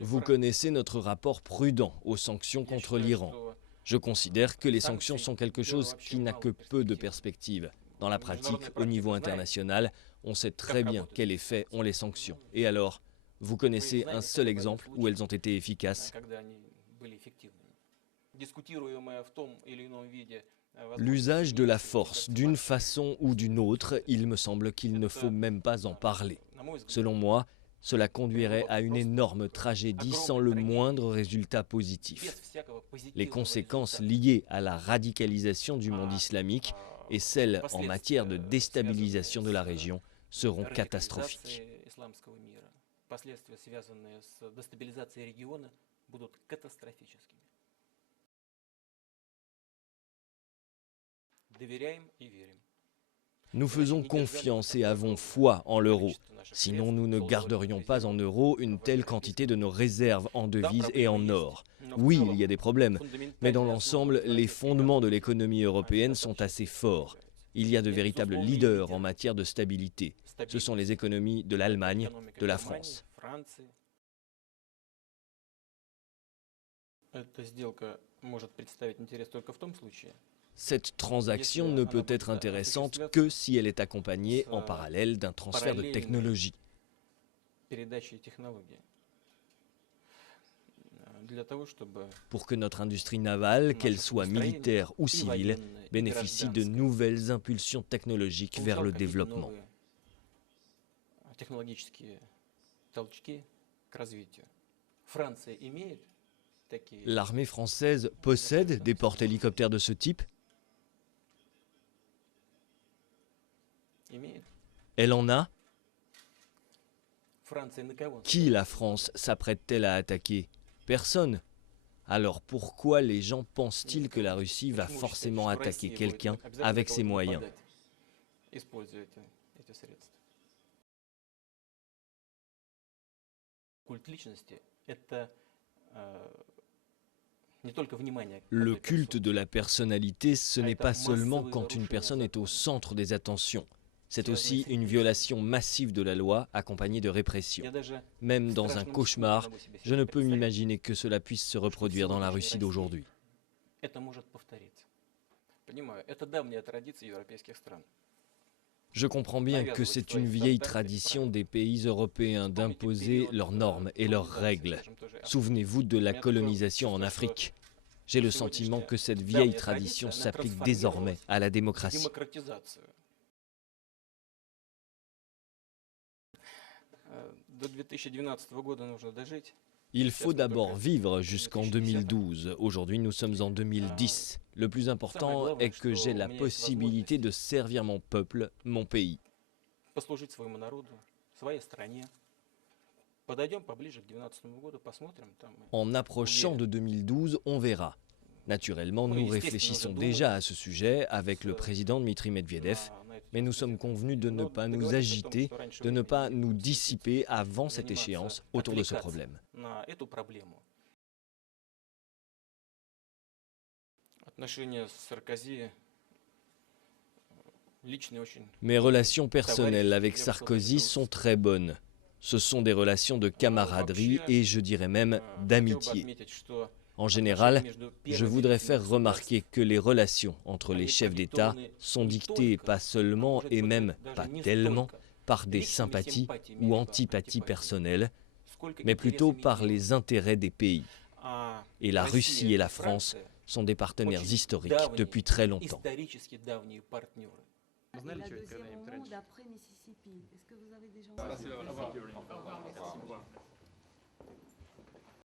Vous connaissez notre rapport prudent aux sanctions contre l'Iran. Je considère que les sanctions sont quelque chose qui n'a que peu de perspectives. Dans la pratique, au niveau international, on sait très bien quel effet ont les sanctions. Et alors, vous connaissez un seul exemple où elles ont été efficaces? L'usage de la force, d'une façon ou d'une autre, il me semble qu'il ne faut même pas en parler. Selon moi, cela conduirait à une énorme tragédie sans le moindre résultat positif. Les conséquences liées à la radicalisation du monde islamique et celles en matière de déstabilisation de la région seront catastrophiques. Nous faisons confiance et avons foi en l'euro. Sinon, nous ne garderions pas en euros une telle quantité de nos réserves en devises et en or. Oui, il y a des problèmes, mais dans l'ensemble, les fondements de l'économie européenne sont assez forts. Il y a de véritables leaders en matière de stabilité. Ce sont les économies de l'Allemagne, de la France. Cette transaction ne peut être intéressante que si elle est accompagnée en parallèle d'un transfert de technologie. Pour que notre industrie navale, qu'elle soit militaire ou civile, bénéficie de nouvelles impulsions technologiques vers le développement. L'armée française possède des porte-hélicoptères de ce type? Elle en a? Qui la France s'apprête-t-elle à attaquer? Personne. Alors pourquoi les gens pensent-ils que la Russie va forcément attaquer quelqu'un avec ces moyens? Le culte de la personnalité, ce n'est pas seulement quand une personne est au centre des attentions. C'est aussi une violation massive de la loi accompagnée de répression. Même dans un cauchemar, je ne peux m'imaginer que cela puisse se reproduire dans la Russie d'aujourd'hui. Je comprends bien que c'est une vieille tradition des pays européens d'imposer leurs normes et leurs règles. Souvenez-vous de la colonisation en Afrique. J'ai le sentiment que cette vieille tradition s'applique désormais à la démocratie. Il faut d'abord vivre jusqu'en 2012. Aujourd'hui, nous sommes en 2010. Le plus important est que j'ai la possibilité de servir mon peuple, mon pays. En approchant de 2012, on verra. Naturellement, nous réfléchissons déjà à ce sujet avec le président Dmitri Medvedev, mais nous sommes convenus de ne pas nous agiter, de ne pas nous dissiper avant cette échéance autour de ce problème. Mes relations personnelles avec Sarkozy sont très bonnes. Ce sont des relations de camaraderie et je dirais même d'amitié. En général, je voudrais faire remarquer que les relations entre les chefs d'État sont dictées pas seulement et même pas tellement par des sympathies ou antipathies personnelles, mais plutôt par les intérêts des pays. Et la Russie et la France sont des partenaires historiques depuis très longtemps. Et la deuxième au monde après Mississippi. Est-ce que vous avez déjà entendu?